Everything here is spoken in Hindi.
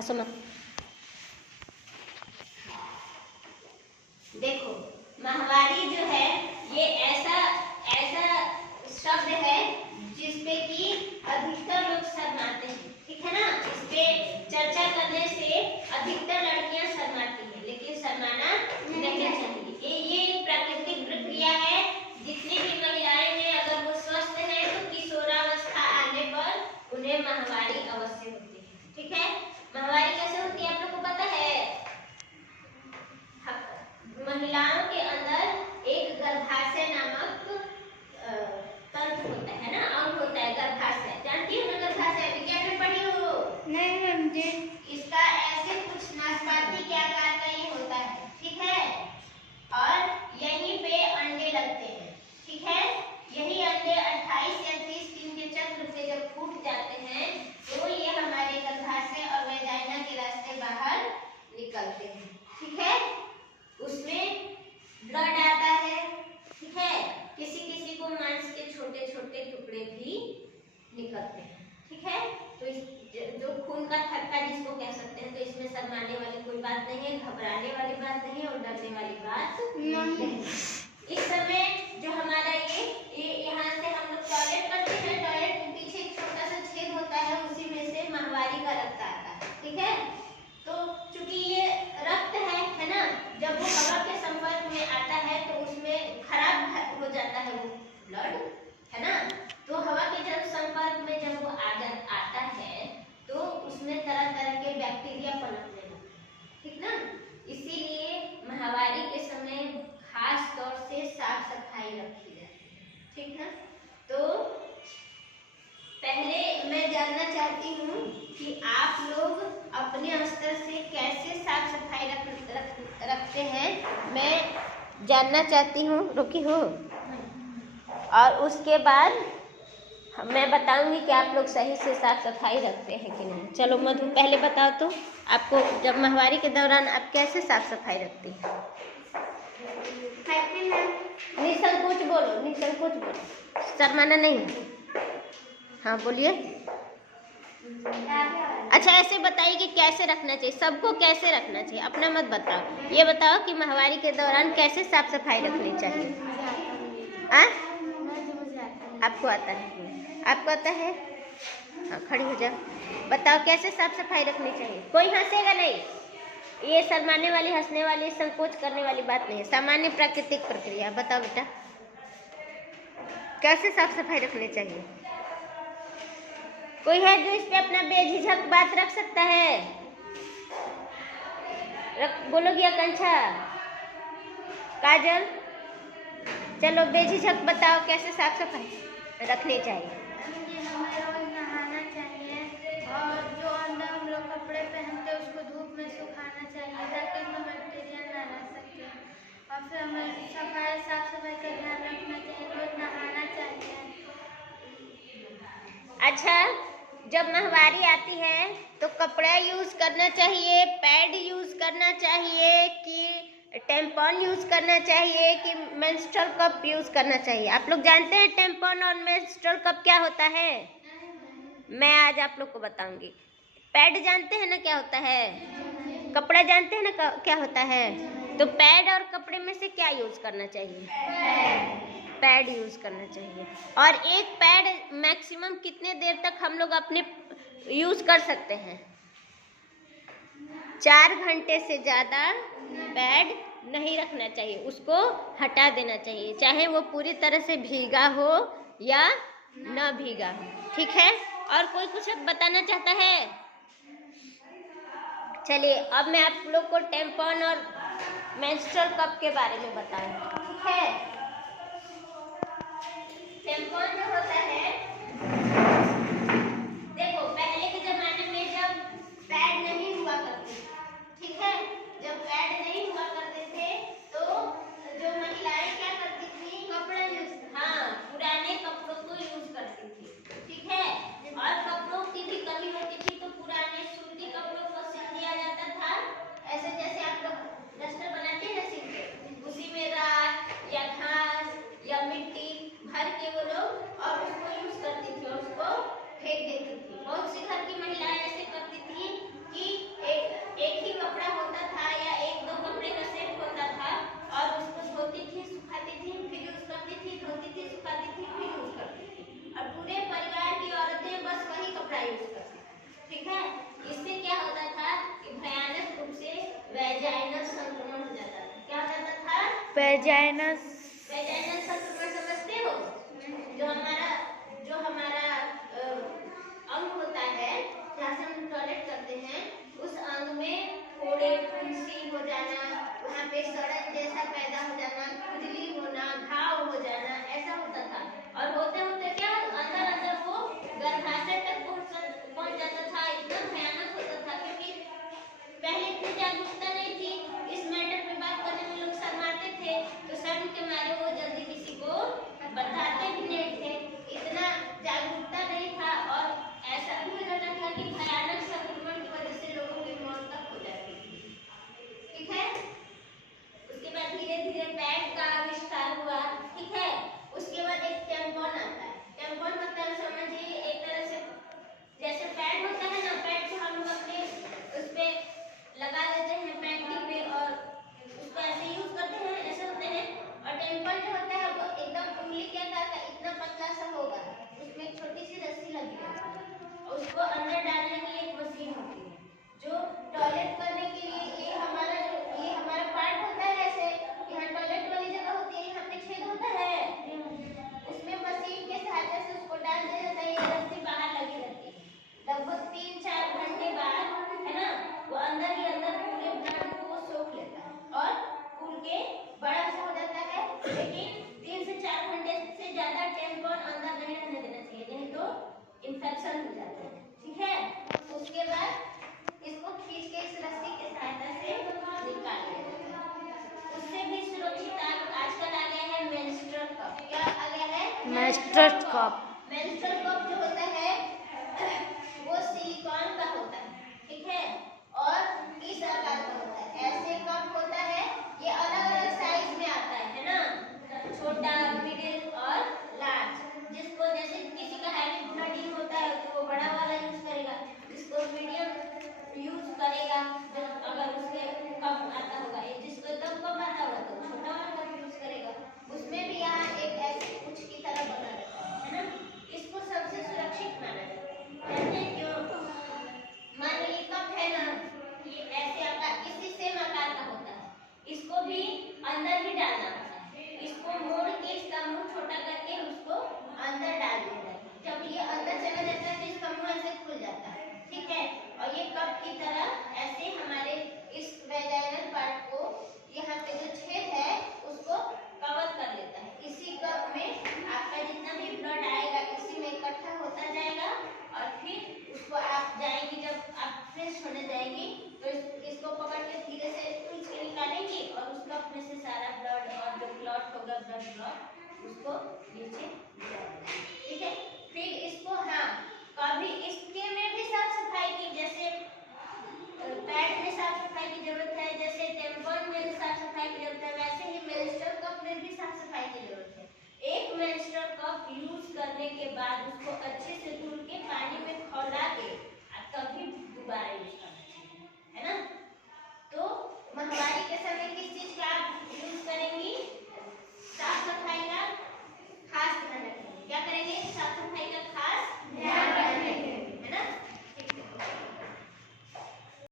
हंसो मत। देखो माहवारी जो है ये ऐसा शब्द है जिसपे कि अधिकतर लोग शर्माते हैं, ठीक है ना। इस पे चर्चा करने से अधिकतर लड़कियां शर्माती हैं, लेकिन शर्माना नहीं चाहिए। ये एक प्राकृतिक प्रक्रिया है। जितनी भी महिलाएं हैं अगर वो स्वस्थ हैं तो किशोरावस्था आने पर उन्हें माहवारी अवश्य होती है, ठीक है। माहवारी कैसे होती है आप लोग को पता है? महिलाओं के अंदर एक गर्भाशय नामक तंत्र होता है ना, अंग होता है गर्भाशय। जानती हो ना गर्भाशय? विज्ञान में पढ़ी हो? नहीं मैम जी। इसका ऐसे कुछ नाशपाती के आकार का ये होता है, ठीक है। और यहीं पे अंडे लगते हैं, ठीक है। यही अंडे 28 या 30 दिन के चक्र पे जब फूट जाते हैं तो ये हमारे गर्भाशय और वैजाइना के रास्ते बाहर निकलते हैं, ठीक है। उसमें ब्लड आता है, ठीक है। किसी किसी को मांस के छोटे छोटे टुकड़े भी निकलते हैं, ठीक है। तो जो खून का थक्का जिसको कह सकते हैं, तो इसमें शर्माने वाली कोई बात नहीं है, घबराने वाली बात नहीं है और डरने वाली बात नहीं। इस समय जो हमारा ये यहाँ से हम लोग टॉयलेट करते हैं, टॉयलेट के पीछे एक छोटा सा छेद होता है, उसी में से माहवारी का रक्त आता है, ठीक है। तो चूंकि ये रक्त है ना, जब वो हवा के संपर्क में आता है तो उसमें खराब हो जाता है वो ब्लड, है ना। तो हवा के जब संपर्क में जब वो आता है तो उसमें तरह तरह के बैक्टीरिया पनपने लगते हैं, ठीक ना। इसीलिए माहवारी के समय खास तौर से साफ सफाई रखी जाती है, ठीक ना। तो पहले मैं जानना चाहती हूँ कि आप लोग अपने स्तर से कैसे साफ सफाई रखते हैं, मैं जानना चाहती हूँ। रुकी हो? और उसके बाद मैं बताऊंगी कि आप लोग सही से साफ सफाई रखते हैं कि नहीं। चलो मधु पहले बताओ तो, आपको जब माहवारी के दौरान आप कैसे साफ सफाई रखती हैं? निसंकोच बोलो, निसंकोच बोलो, शर्माना नहीं। हाँ बोलिए। अच्छा ऐसे बताइए कि कैसे रखना चाहिए, सबको कैसे रखना चाहिए, अपना मत बताओ। ये बताओ कि माहवारी के दौरान कैसे साफ सफाई रखनी चाहिए। आपको आता है? आपको आता है? हाँ खड़ी हो जाओ, बताओ कैसे साफ सफाई रखनी चाहिए। कोई हंसेगा नहीं, ये शर्माने वाली, हंसने वाली, संकोच करने वाली बात नहीं है, सामान्य प्राकृतिक प्रक्रिया। बताओ बेटा कैसे साफ सफाई रखनी चाहिए। कोई है जो इस पे अपना बेझिझक बात रख सकता है? बोलोगी आकांक्षा, काजल, चलो बेझिझक बताओ कैसे साफ सफाई रखनी चाहिए। हमें रोज नहाना चाहिए और जो अंदर हम लोग कपड़े पहनते हैं उसको धूप में सुखाना चाहिए ताकि इसमें बैक्टीरिया ना रह सके। और फिर हमें साफ सफाई का ध्यान रखना चाहिए, रोज नहाना चाहिए। अच्छा जब माहवारी आती है तो कपड़ा यूज करना चाहिए, पैड यूज करना चाहिए कि टेम्पॉन यूज करना चाहिए कि मेंस्ट्रुअल कप यूज करना चाहिए? आप लोग जानते हैं टेम्पॉन और मेंस्ट्रुअल कप क्या होता है? मैं आज आप लोग को बताऊंगी। पैड जानते हैं ना क्या होता है? कपड़ा जानते हैं ना क्या होता है? तो पैड और कपड़े में से क्या यूज करना चाहिए? पैड यूज करना चाहिए। और एक पैड मैक्सिमम कितने देर तक हम लोग अपने यूज कर सकते हैं? 4 घंटे से ज्यादा पैड नहीं रखना चाहिए, उसको हटा देना चाहिए, चाहे वो पूरी तरह से भीगा हो या न भीगा हो, ठीक है। और कोई कुछ बताना चाहता है? चलिए अब मैं आप लोग को टेम्पॉन और मेंस्ट्रुअल कप के बारे में बताऊंगी, ठीक है। टेम्पॉन जो होता है, देखो पहले के जमाने में जब पैड नहीं हुआ करते, ठीक है, जब पैड नहीं हुआ करते थे तो जो महिलाएं क्या करती थी, कपड़े यूज, हाँ पुराने कपड़ों को यूज करती थी, ठीक है। और कपड़ों की भी कमी होती थी तो पुराने सूती कपड़ों को सिल दिया जाता था, ऐसे जैसे आप लोग डस्टर बनाते हैं ना सिलते, उसी में राख या घास या मिट्टी भर के वो लोग और उसको यूज वेजाइनल वेजाइनल संक्रमण समझते हो? जो हमारा अंग होता है जहाँ से हम टॉयलेट करते हैं, उस अंग में फोड़े फुंसी हो जाना, वहाँ पे सड़न जैसा पैदा हो जाना, खुजली होना, घाव हो जाना, ऐसा होता था। और होते होते क्या अंदर अंदर वो गर्भाशय तक पहुँच जाता था। इतना भयानक होता था क्योंकि पहले इतनी जागरूकता नहीं थी, इस मैटर पे बात करने में लोग शर्माते थे, तो शर्म के मारे वो जल्दी किसी को बताते भी नहीं थे। इतना जागरूकता नहीं था और ऐसा भी हो जाता था कि भयानक संक्रमण की वजह से लोगों की मौत तक हो जाती थी। ठीक है, उसके बाद धीरे धीरे पैड का आविष्कार हुआ। ठीक है, उसके बाद एक टैम्पॉन आता है। टैम्पॉन मतलब समझिए एक तरह से जैसे पैड होता है ना, पैड को हम लोग अपने उस पे लगा लेते हैं पैंटी पे और उसको ऐसे यूज करते हैं, ऐसे होते हैं। और टेम्पल जो होता है वो एकदम उंगली के आकार का इतना पतला सा होगा, उसमें एक छोटी सी रस्सी लगी होती है और उसको अंदर डालने के लिए एक मशीन होती है जो टॉयलेट करने के लिए ये हमारा पार्ट होता है। ऐसे यहाँ टॉयलेट वाली जगह होती है, यहाँ पे छेद होता है, उसमें मशीन के सहायता से उसको डाल दिया जाता है। ये रस्सी बाहर लगी रहती है। लगभग 3-4 घंटे बाद है ना, वो अंदर ही अंदर पूरे ब्लड को सोख लेता है और फूल के बड़ा सा हो जाता है। लेकिन 3 से 4 घंटे से ज्यादा टेम्पॉन अंदर नहीं रहने देना चाहिए, नहीं तो इन्फेक्शन हो जाता है। ठीक है, उसके बाद इसको खींच के इस रस्सी के सहायता से निकाल लिया जाता है। उससे भी सुरक्षित आजकल आ गया है मेंस्ट्रुअल कप। क्या आ गया है? Menstrual cup. मेंस्ट्रुअल कप जो होता है वो सिलिकॉन का होता है। ठीक है, और इस आकार का होता है। ऐसे कप होता है, ये अलग अलग साइज में आता है ना, छोटा, मिडिल और लार्ज। जिसको जैसे किसी का हैवी ब्लडिंग होता है तो वो बड़ा वाला यूज करेगा, जिसको मीडियम यूज करेगा, अगर उसके कम आता होगा, जिसको एकदम कम आता होगा तो छोटा वाला कप यूज करेगा। उसमें भी यहाँ एक ऐसे कुछ की तरह बना रहता है ना, इसको सबसे सुरक्षित माना जाता है। जानते हैं क्यों? मान लीजिए कप है ना, ये ऐसे आकार इसी सेम आकार का होता है, इसको भी अंदर ही डालना होता है। इसको मोड़ के इसका मुंह छोटा करके उसको अंदर डाल देना है। जब ये अंदर चला जाता है तो इसका मुंह ऐसे खुल जाता है। ठीक है, और ये कप की तरह ऐसे हमारे इस वेजाइनल पार्ट को, यहाँ पे जो छेद है उसको कवर कर लेता है। इसी कप में आपका जितना भी ब्लड आएगा इसी में इकट्ठा होता जाएगा और फिर उसको आप जाएंगी, जब आप फ्रेश होने जाएंगी तो इसको पकड़ के धीरे से खींच के निकालेंगी और उस कप में से सारा ब्लड और जो क्लॉट होगा ब्लड क्लॉट उसको नीचे गिरा देंगे। ठीक है, फिर इसको हाँ कभी इसके में